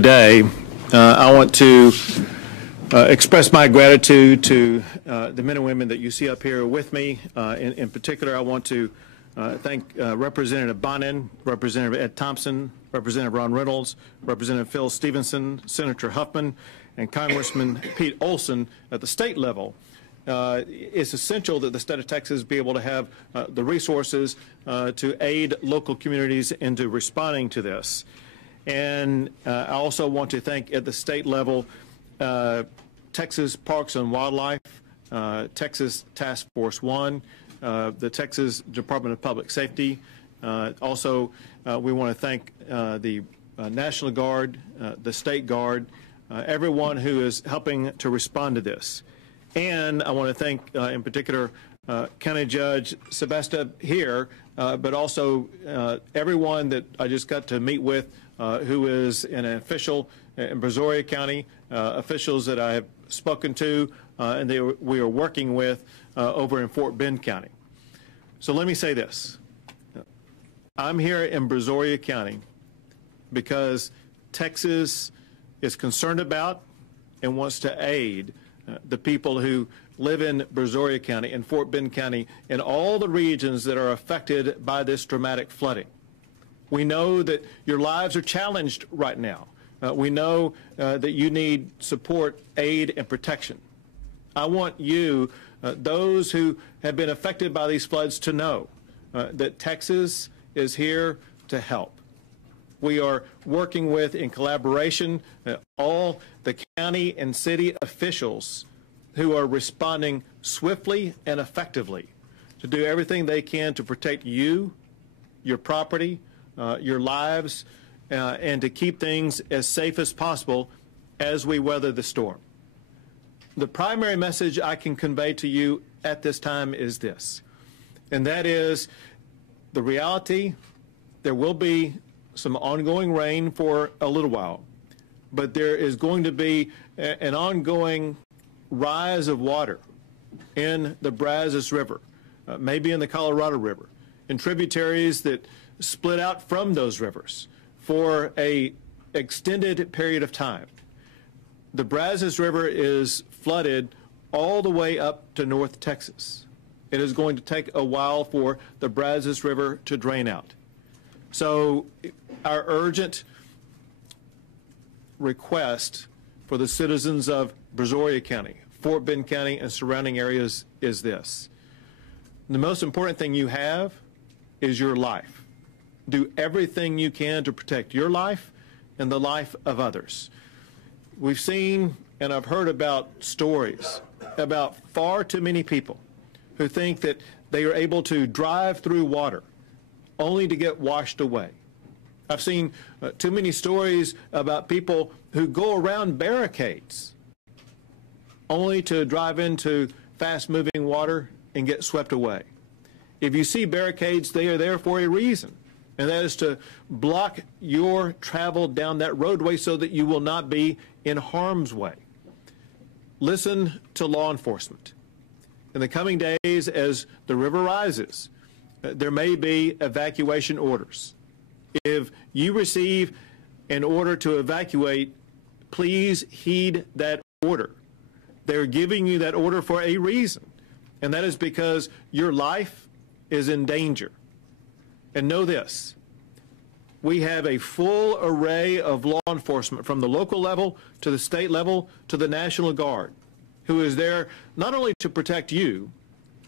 today, I want to express my gratitude to the men and women that you see up here with me. In particular, I want to thank Representative Bonin, Representative Ed Thompson, Representative Ron Reynolds, Representative Phil Stevenson, Senator Huffman, and Congressman Pete Olson at the state level. It's essential that the state of Texas be able to have the resources to aid local communities into responding to this. And I also want to thank at the state level Texas Parks and Wildlife, Texas Task Force 1, the Texas Department of Public Safety. Also, we want to thank the National Guard, the State Guard, everyone who is helping to respond to this. And I want to thank, in particular, County Judge Sebesta here, but also everyone that I just got to meet with who is an official in Brazoria County, officials that I have spoken to and we are working with over in Fort Bend County. So let me say this. I'm here in Brazoria County because Texas is concerned about and wants to aid the people who live in Brazoria County and Fort Bend County and all the regions that are affected by this dramatic flooding. We know that your lives are challenged right now. We know that you need support, aid, and protection. I want you, those who have been affected by these floods, to know that Texas is here to help. We are working with, in collaboration, all the county and city officials who are responding swiftly and effectively to do everything they can to protect you, your property, your lives, and to keep things as safe as possible as we weather the storm. The primary message I can convey to you at this time is this, and that is the reality: there will be some ongoing rain for a little while, but there is going to be an ongoing rise of water in the Brazos River, maybe in the Colorado River, in tributaries that split out from those rivers for an extended period of time. The Brazos River is flooded all the way up to North Texas. It is going to take a while for the Brazos River to drain out. So our urgent request for the citizens of Brazoria County, Fort Bend County, and surrounding areas is this. The most important thing you have is your life. Do everything you can to protect your life and the life of others. We've seen and I've heard about stories about far too many people who think that they are able to drive through water only to get washed away. I've seen too many stories about people who go around barricades only to drive into fast-moving water and get swept away. If you see barricades, they are there for a reason, and that is to block your travel down that roadway so that you will not be in harm's way. Listen to law enforcement. In the coming days, as the river rises, there may be evacuation orders. If you receive an order to evacuate, please heed that order. They're giving you that order for a reason, and that is because your life is in danger. And know this, we have a full array of law enforcement from the local level to the state level to the National Guard, who is there not only to protect you,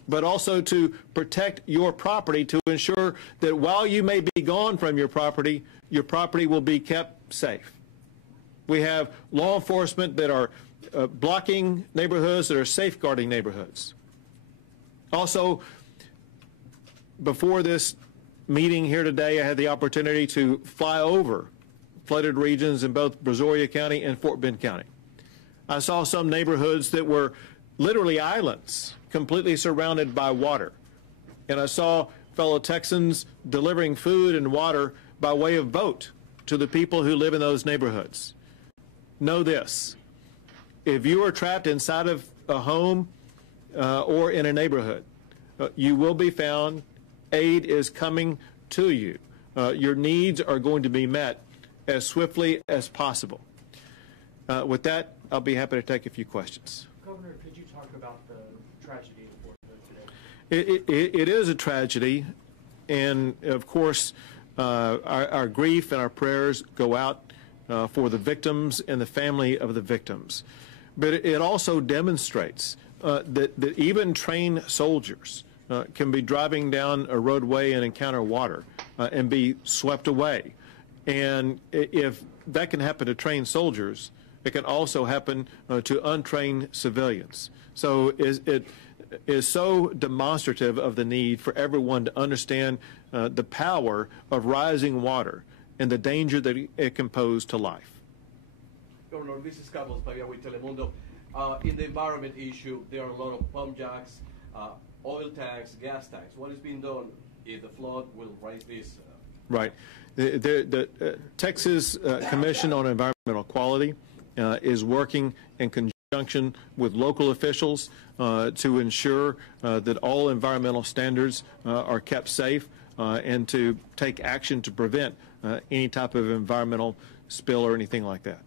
but also to protect your property, to ensure that while you may be gone from your property will be kept safe. We have law enforcement that are blocking neighborhoods, that are safeguarding neighborhoods. Also, before this meeting here today, I had the opportunity to fly over flooded regions in both Brazoria County and Fort Bend County. I saw some neighborhoods that were literally islands, completely surrounded by water. And I saw fellow Texans delivering food and water by way of boat to the people who live in those neighborhoods. Know this, if you are trapped inside of a home or in a neighborhood, you will be found. Aid is coming to you. Your needs are going to be met. as swiftly as possible. With that, I'll be happy to take a few questions. Governor, could you talk about the tragedy in Fort Hood today? It is a tragedy, and of course, our grief and our prayers go out for the victims and the family of the victims. But it also demonstrates that even trained soldiers can be driving down a roadway and encounter water and be swept away. And if that can happen to trained soldiers, it can also happen to untrained civilians. So it is so demonstrative of the need for everyone to understand the power of rising water and the danger that it can pose to life. Governor, this is Carlos Pavia with Telemundo. In the environment issue, there are a lot of pump jacks, oil tanks, gas tanks. What is being done if the flood will raise this? Right. The Texas Commission on Environmental Quality is working in conjunction with local officials to ensure that all environmental standards are kept safe and to take action to prevent any type of environmental spill or anything like that.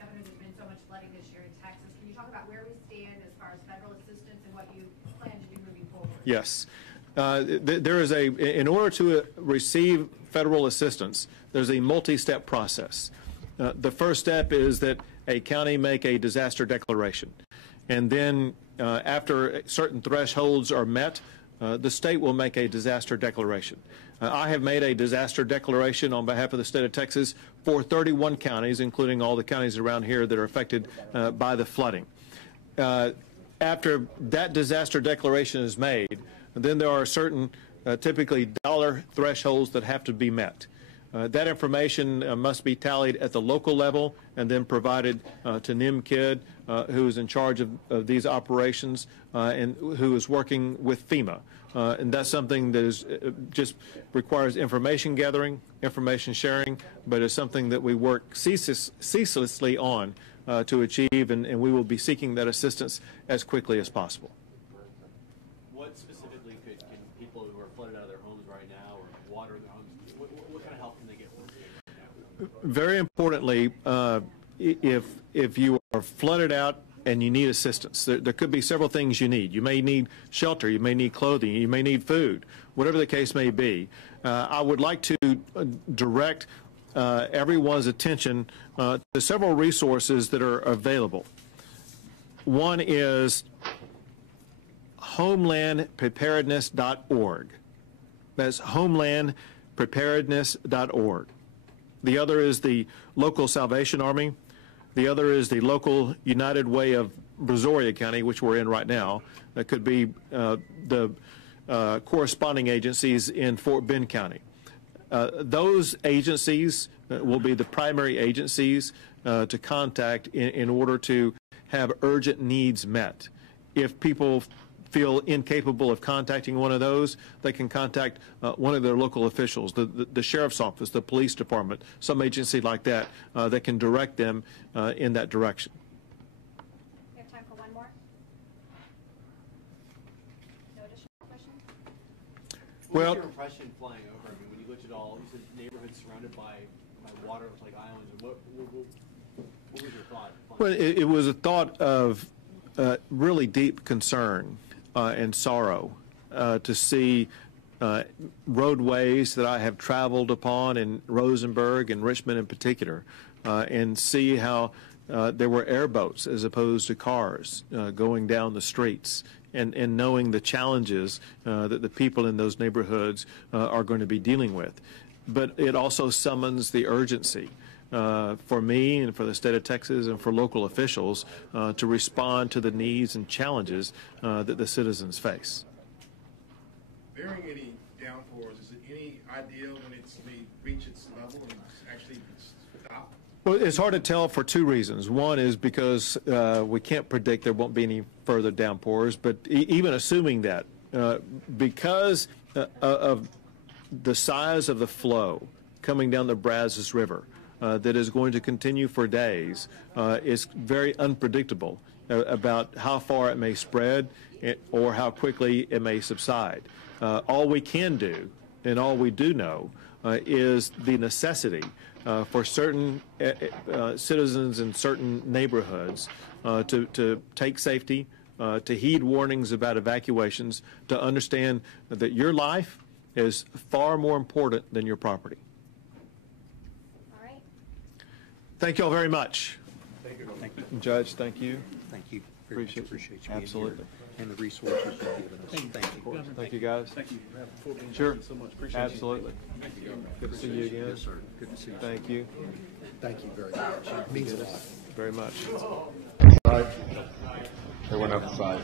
Governor, there's been so much flooding this year in Texas. Can you talk about where we stand as far as federal assistance and what you plan to do moving forward? Yes. There is in order to receive federal assistance, there's a multi-step process. The first step is that a county make a disaster declaration. And then after certain thresholds are met, the state will make a disaster declaration. I have made a disaster declaration on behalf of the state of Texas for 31 counties, including all the counties around here that are affected by the flooding. After that disaster declaration is made, then there are certain typically dollar thresholds that have to be met. That information must be tallied at the local level and then provided to NIMKID, who is in charge of these operations and who is working with FEMA. And that's something that is just requires information gathering, information sharing, but is something that we work ceaselessly on to achieve, and we will be seeking that assistance as quickly as possible. What specifically can people who are flooded out of their homes right now or water in their homes, what kind of help can they get right now? Very importantly, if you are flooded out and you need assistance, there could be several things you need. You may need shelter, you may need clothing, you may need food, whatever the case may be. I would like to direct everyone's attention to several resources that are available. One is homelandpreparedness.org. That's homelandpreparedness.org. The other is the local Salvation Army. The other is the local United Way of Brazoria County, which we're in right now. That could be the corresponding agencies in Fort Bend County. Those agencies will be the primary agencies to contact in order to have urgent needs met. If people feel incapable of contacting one of those, they can contact one of their local officials, the sheriff's office, the police department, some agency like that that can direct them in that direction. We have time for one more. No additional questions? What was your impression flying over? I mean, when you looked at all, you said neighborhoods surrounded by water, like islands. And what was your thought? Well, it was a thought of really deep concern and sorrow to see roadways that I have traveled upon in Rosenberg and Richmond in particular, and see how there were airboats as opposed to cars going down the streets, and knowing the challenges that the people in those neighborhoods are going to be dealing with. But it also summons the urgency for me and for the state of Texas and for local officials to respond to the needs and challenges that the citizens face. Bearing any downpours, is it any idea when it's may reach its level and actually stop? Well, it's hard to tell for two reasons. One is because we can't predict there won't be any further downpours, but even assuming that, because of the size of the flow coming down the Brazos River, that is going to continue for days, is very unpredictable about how far it may spread or how quickly it may subside. All we can do and all we do know is the necessity for certain citizens in certain neighborhoods to take safety, to heed warnings about evacuations, to understand that your life is far more important than your property. All right. Thank you all very much. Thank you. Thank you. Judge, thank you. Thank you. Very much Appreciate you being Absolutely. here and the resources you've given us. Thank you. Thank you, guys. Thank you. Sure. So much. Appreciate Absolutely. Good to see you again. Yes, sir. Good to see you. Thank you Thank you very much. It means a lot. very much. They went up 5.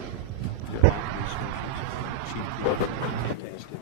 Fantastic.